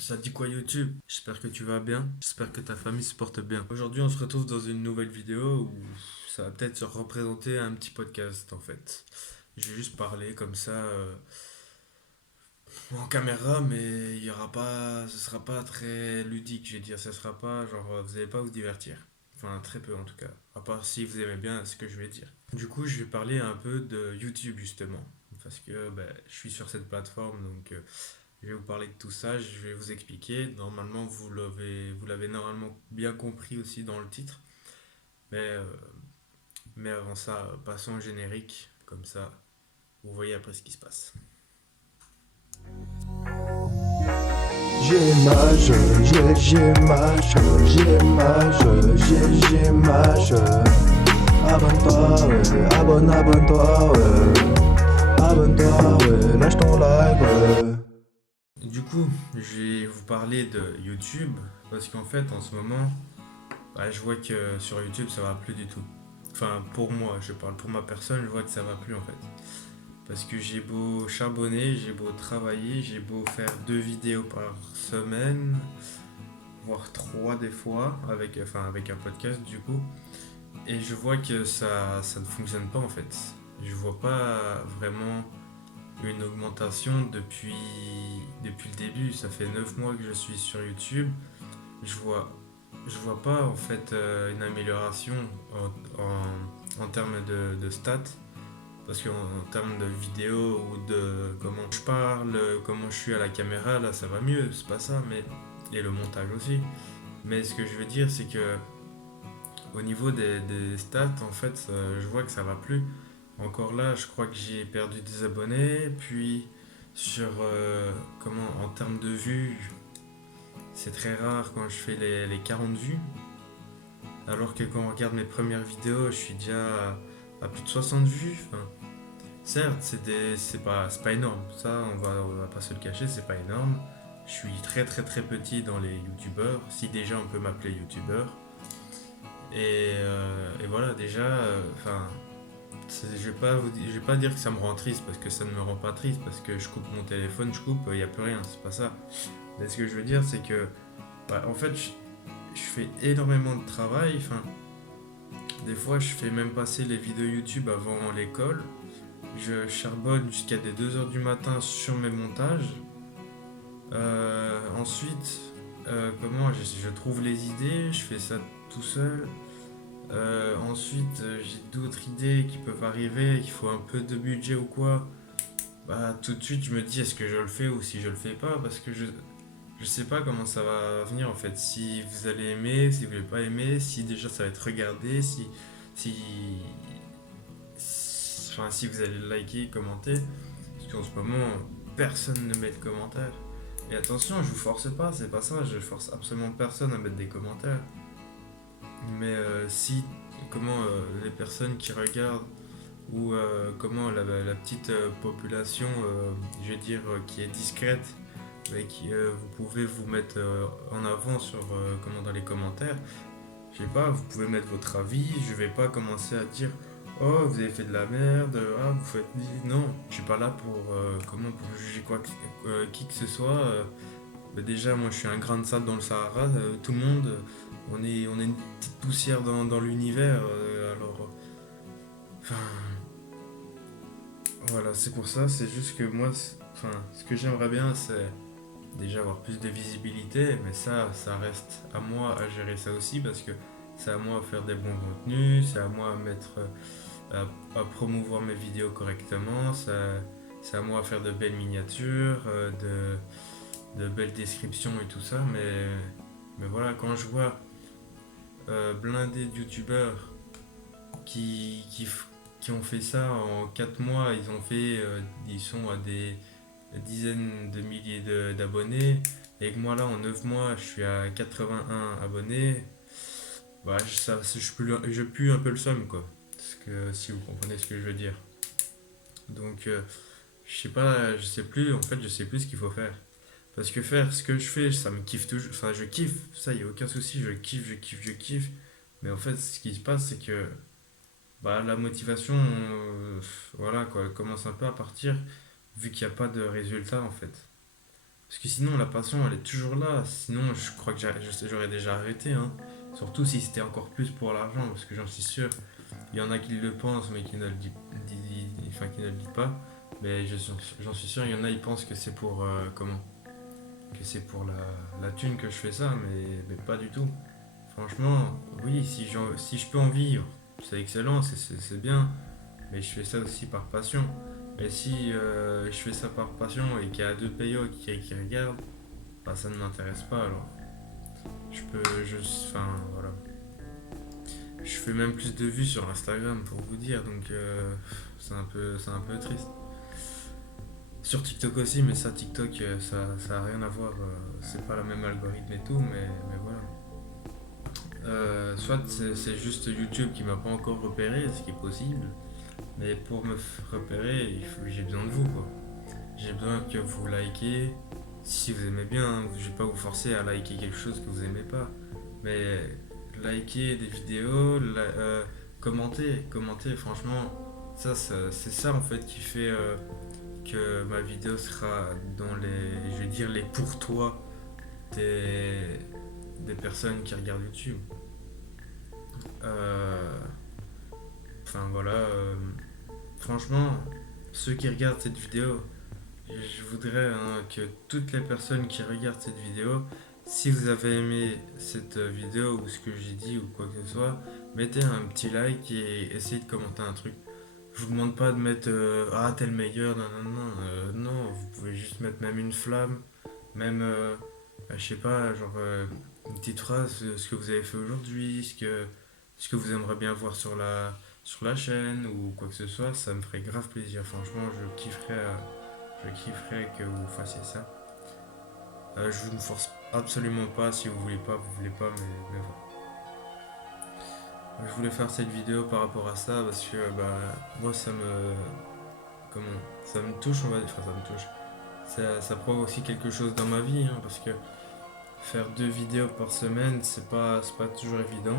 Ça dit quoi YouTube? J'espère que tu vas bien, j'espère que ta famille se porte bien. Aujourd'hui on se retrouve dans une nouvelle vidéo où ça va peut-être se représenter un petit podcast en fait. Je vais juste parler comme ça en caméra mais il y aura pas, ce sera pas très ludique je vais dire, ce sera pas genre vous allez pas vous divertir. Enfin très peu en tout cas, à part si vous aimez bien ce que je vais dire. Du coup je vais parler un peu de YouTube justement. Parce que je suis sur cette plateforme donc je vais vous parler de tout ça, je vais vous expliquer. Normalement, vous l'avez normalement bien compris aussi dans le titre. Mais, euh, mais avant ça, passons au générique. Comme ça, vous voyez après ce qui se passe. J'image, j'image, j'image. Abonne-toi, ouais, abonne-toi, ouais. Abonne-toi, ouais, lâche ton like, ouais. Du coup, je vais vous parler de YouTube. Parce qu'en fait, en ce moment, je vois que sur YouTube, ça va plus du tout. Enfin, pour moi, je parle pour ma personne, je vois que ça va plus en fait. Parce que j'ai beau charbonner, j'ai beau travailler, j'ai beau faire 2 vidéos par semaine, voire 3 des fois, avec un podcast du coup. Et je vois que ça ne fonctionne pas en fait. Je vois pas vraiment une augmentation depuis le début. Ça fait 9 mois que je suis sur YouTube. Je vois, je vois pas en fait une amélioration en termes de stats. Parce qu'en termes de vidéo ou de comment je parle, comment je suis à la caméra, là ça va mieux, c'est pas ça, mais. Et le montage aussi. Mais ce que je veux dire, c'est que au niveau des stats, en fait, je vois que ça va plus. Encore là, je crois que j'ai perdu des abonnés. Puis, sur en termes de vues, c'est très rare quand je fais les 40 vues. Alors que quand on regarde mes premières vidéos, je suis déjà à plus de 60 vues. Enfin, certes, c'est pas énorme. Ça, on va pas se le cacher, c'est pas énorme. Je suis très très très petit dans les youtubeurs, si déjà on peut m'appeler youtubeur. Et voilà, déjà, je vais pas dire que ça me rend triste parce que ça ne me rend pas triste parce que je coupe mon téléphone, je coupe, il n'y a plus rien, c'est pas ça. Mais ce que je veux dire, c'est que, en fait, je fais énormément de travail. Enfin, des fois, je fais même passer les vidéos YouTube avant l'école. Je charbonne jusqu'à des 2 heures du matin sur mes montages. Ensuite, je trouve les idées, je fais ça tout seul. Ensuite, j'ai d'autres idées qui peuvent arriver, qu'il faut un peu de budget ou quoi. Tout de suite, je me dis est-ce que je le fais ou si je le fais pas parce que je sais pas comment ça va venir en fait. Si vous allez aimer, si vous allez pas aimer, si déjà ça va être regardé, si, si vous allez liker, commenter. Parce qu'en ce moment, personne ne met de commentaires. Et attention, je vous force pas, c'est pas ça, je force absolument personne à mettre des commentaires. Mais si, les personnes qui regardent ou comment la petite population, je veux dire, qui est discrète, mais qui vous pouvez vous mettre en avant sur dans les commentaires. Je sais pas, vous pouvez mettre votre avis. Je vais pas commencer à dire oh vous avez fait de la merde, ah vous faites non. Je suis pas là pour juger qui que ce soit. Déjà moi je suis un grain de sable dans le Sahara. Tout le monde, on est une petite poussière dans l'univers. Enfin voilà, c'est pour ça, c'est juste que moi, ce que j'aimerais bien, c'est déjà avoir plus de visibilité, mais ça reste à moi à gérer ça aussi, parce que c'est à moi à faire des bons contenus, c'est à moi à à promouvoir mes vidéos correctement, c'est à moi à faire de belles miniatures, de belles descriptions et tout ça, mais voilà, quand je vois blindé de youtubeurs qui, qui, qui ont fait ça en 4 mois, ils sont à des dizaines de milliers d'abonnés. Et que moi là en 9 mois je suis à 81 abonnés. Je pue un peu le somme quoi. Parce que si vous comprenez ce que je veux dire. Donc je sais pas, je sais plus, en fait je sais plus ce qu'il faut faire. Parce que faire ce que je fais, ça me kiffe toujours. Enfin je kiffe, ça y a aucun souci, je kiffe, je kiffe, je kiffe. Mais en fait ce qui se passe c'est que la motivation, voilà quoi, elle commence un peu à partir vu qu'il n'y a pas de résultat en fait. Parce que sinon, la passion, elle est toujours là. Sinon, je crois que j'aurais déjà arrêté, hein. Surtout si c'était encore plus pour l'argent, parce que j'en suis sûr, il y en a qui le pensent, mais qui ne le enfin, qui ne le disent pas. Mais j'en suis sûr, il y en a, ils pensent que c'est pour, comment? Que c'est pour la thune que je fais ça, mais pas du tout. Franchement, oui, si je peux en vivre, c'est excellent, c'est bien. Mais je fais ça aussi par passion. Mais si je fais ça par passion et qu'il y a deux payants qui regardent, bah ça ne m'intéresse pas alors. Enfin voilà. Je fais même plus de vues sur Instagram pour vous dire, donc c'est un peu triste. Sur TikTok aussi, mais ça, TikTok, ça a rien à voir. C'est pas le même algorithme et tout, mais voilà. Soit c'est juste YouTube qui m'a pas encore repéré, ce qui est possible. Mais pour repérer, j'ai besoin de vous, quoi. J'ai besoin que vous likez. Si vous aimez bien, hein, je vais pas vous forcer à liker quelque chose que vous aimez pas. Mais liker des vidéos, commenter, franchement, c'est ça en fait qui fait que ma vidéo sera dans les, je vais dire, les pour toi des, des personnes qui regardent YouTube. Euh, enfin voilà, franchement, ceux qui regardent cette vidéo, je voudrais hein, que toutes les personnes qui regardent cette vidéo, si vous avez aimé cette vidéo ou ce que j'ai dit ou quoi que ce soit, mettez un petit like et essayez de commenter un truc. Je vous demande pas de mettre ah t'es le meilleur, non non non, non, vous pouvez juste mettre même une flamme, même je sais pas, genre une petite phrase, ce que vous avez fait aujourd'hui, ce que vous aimeriez bien voir sur la chaîne ou quoi que ce soit, ça me ferait grave plaisir. Franchement, je kifferais que vous fassiez ça. Je vous ne force absolument pas, si vous voulez pas, vous voulez pas, mais voilà. Je voulais faire cette vidéo par rapport à ça parce que bah moi comment ça me touche, on va dire, enfin ça me touche. Ça provoque aussi quelque chose dans ma vie hein, parce que faire deux vidéos par semaine, c'est pas toujours évident.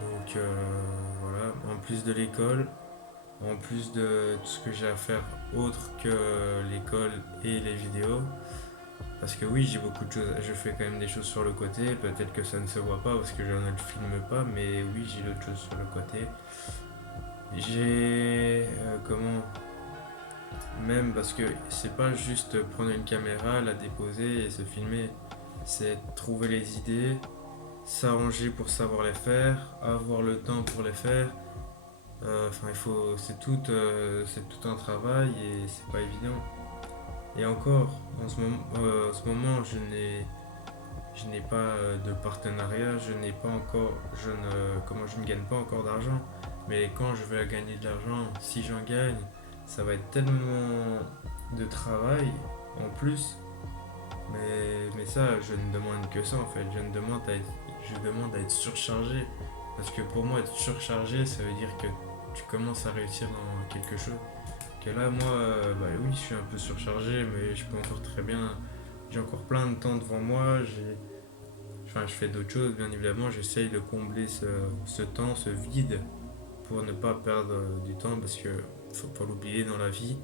Donc voilà, en plus de l'école, en plus de tout ce que j'ai à faire autre que l'école et les vidéos, parce que oui, j'ai beaucoup de choses, je fais quand même des choses sur le côté, peut-être que ça ne se voit pas parce que je ne le filme pas, mais oui, j'ai d'autres choses sur le côté. J'ai comment même parce que c'est pas juste prendre une caméra, la déposer et se filmer, c'est trouver les idées, s'arranger pour savoir les faire, avoir le temps pour les faire. Enfin, c'est tout un travail et c'est pas évident. Et encore, en ce moment, je n'ai pas de partenariat, je n'ai pas encore, je ne gagne pas encore d'argent. Mais quand je vais gagner de l'argent, si j'en gagne, ça va être tellement de travail en plus. Mais ça, je ne demande que ça en fait. Je demande à être surchargé. Parce que pour moi, être surchargé, ça veut dire que tu commences à réussir dans quelque chose. Que là, moi, bah oui, je suis un peu surchargé, mais je peux encore très bien. J'ai encore plein de temps devant moi. Enfin, je fais d'autres choses, bien évidemment. J'essaye de combler ce temps, ce vide, pour ne pas perdre du temps, parce que faut pas l'oublier dans la vie.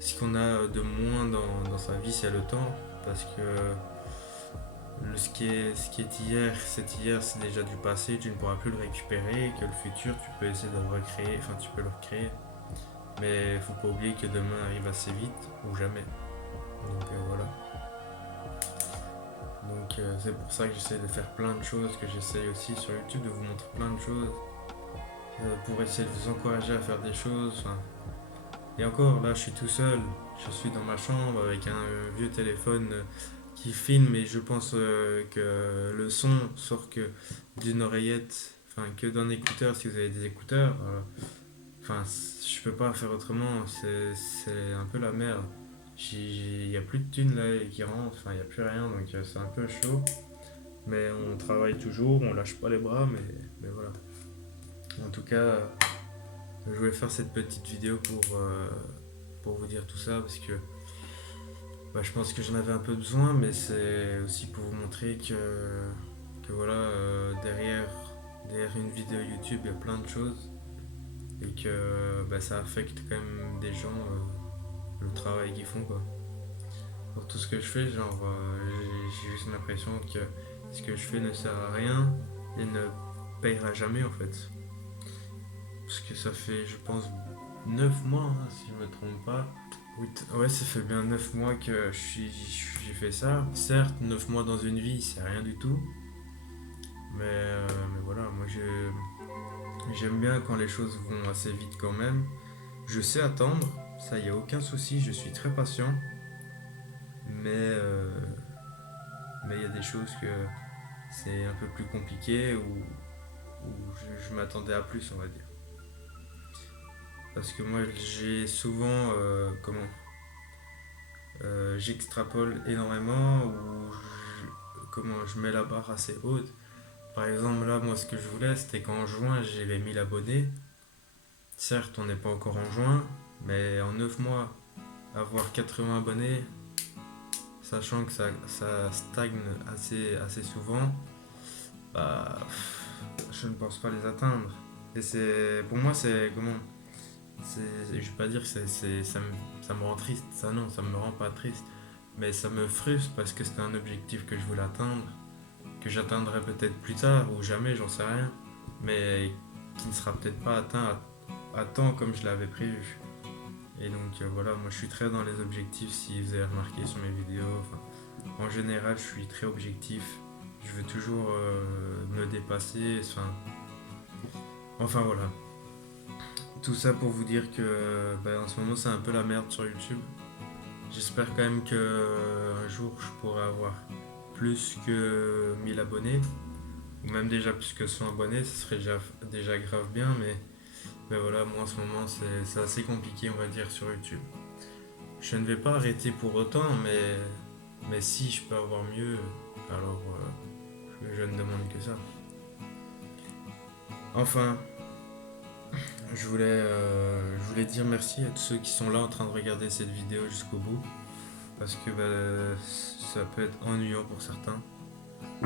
Ce qu'on a de moins dans sa vie, c'est le temps, parce que ce qui est hier, c'est déjà du passé, tu ne pourras plus le récupérer, que le futur, tu peux essayer de le recréer, enfin, tu peux le recréer. Mais faut pas oublier que demain arrive assez vite, ou jamais. Donc voilà. Donc c'est pour ça que j'essaie de faire plein de choses, que j'essaie aussi sur YouTube de vous montrer plein de choses, pour essayer de vous encourager à faire des choses. Enfin, et encore, là je suis tout seul, je suis dans ma chambre avec un vieux téléphone qui filme et je pense que le son sort que d'une oreillette, enfin que d'un écouteur si vous avez des écouteurs. Enfin, je peux pas faire autrement, c'est un peu la merde. Il n'y a plus de thunes là qui rentrent, enfin il n'y a plus rien donc c'est un peu chaud. Mais on travaille toujours, on lâche pas les bras, mais voilà. En tout cas, je voulais faire cette petite vidéo pour vous dire tout ça parce que bah, je pense que j'en avais un peu besoin, mais c'est aussi pour vous montrer que voilà, derrière une vidéo YouTube, il y a plein de choses et que bah, ça affecte quand même des gens le travail qu'ils font quoi. pour tout ce que je fais, genre j'ai juste l'impression que ce que je fais ne sert à rien et ne payera jamais en fait. Parce que ça fait, je pense, 9 mois, hein, si je me trompe pas. Ouais, ça fait bien 9 mois que j'ai fait ça. Certes, 9 mois dans une vie, c'est rien du tout. Mais voilà, moi j'aime bien quand les choses vont assez vite quand même. Je sais attendre, ça y a aucun souci, je suis très patient. Mais il y a des choses que c'est un peu plus compliqué ou je m'attendais à plus, on va dire. Parce que moi j'ai souvent, j'extrapole énormément ou je mets la barre assez haute. Par exemple, là, moi, ce que je voulais, c'était qu'en juin, j'ai les 1000 abonnés. Certes, on n'est pas encore en juin, mais en 9 mois, avoir 80 abonnés, sachant que ça stagne assez souvent, bah, je ne pense pas les atteindre. Et pour moi, je vais pas dire que ça me rend triste, ça non, ça me rend pas triste, mais ça me frustre parce que c'était un objectif que je voulais atteindre, que j'atteindrai peut-être plus tard ou jamais, j'en sais rien, mais qui ne sera peut-être pas atteint à temps comme je l'avais prévu. Et donc voilà, moi je suis très dans les objectifs, si vous avez remarqué sur mes vidéos. En général, je suis très objectif. Je veux toujours me dépasser. Enfin voilà. Tout ça pour vous dire que en ce moment c'est un peu la merde sur YouTube. J'espère quand même qu'un jour je pourrai avoir plus que 1000 abonnés. Ou même déjà plus que 100 abonnés, ce serait déjà grave bien, mais voilà, moi en ce moment c'est assez compliqué, on va dire, sur YouTube. Je ne vais pas arrêter pour autant, mais si je peux avoir mieux, alors je ne demande que ça. Enfin, je voulais dire merci à tous ceux qui sont là en train de regarder cette vidéo jusqu'au bout, parce que ça peut être ennuyant pour certains.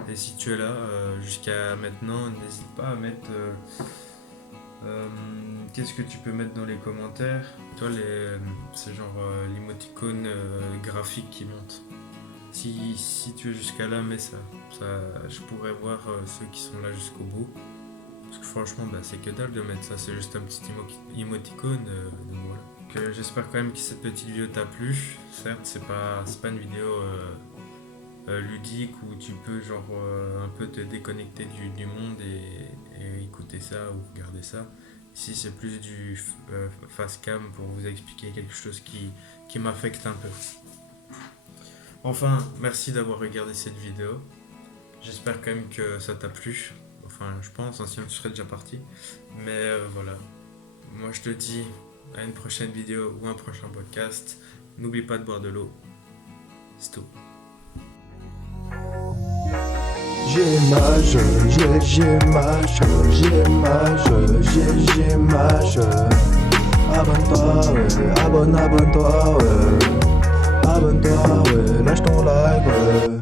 Et si tu es là jusqu'à maintenant, n'hésite pas à mettre qu'est-ce que tu peux mettre dans les commentaires. Toi, c'est genre l'émoticône graphique qui monte. Si tu es jusqu'à là, mets ça. Je pourrais voir ceux qui sont là jusqu'au bout. Parce que franchement, c'est que dalle de mettre ça. C'est juste un petit émoticône. Donc voilà. Que j'espère quand même que cette petite vidéo t'a plu. Certes, c'est pas une vidéo ludique où tu peux un peu te déconnecter du monde et écouter ça ou regarder ça. Ici c'est plus du face cam pour vous expliquer quelque chose qui m'affecte un peu. Enfin, merci d'avoir regardé cette vidéo. J'espère quand même que ça t'a plu. Enfin, je pense, sinon tu serais déjà parti. Mais voilà. Moi je te dis à une prochaine vidéo ou un prochain podcast. N'oublie pas de boire de l'eau. C'est tout. J'ai l'image. Abonne-toi, ouais, abonne-toi, ouais. Abonne-toi, ouais, lâche ton like, ouais.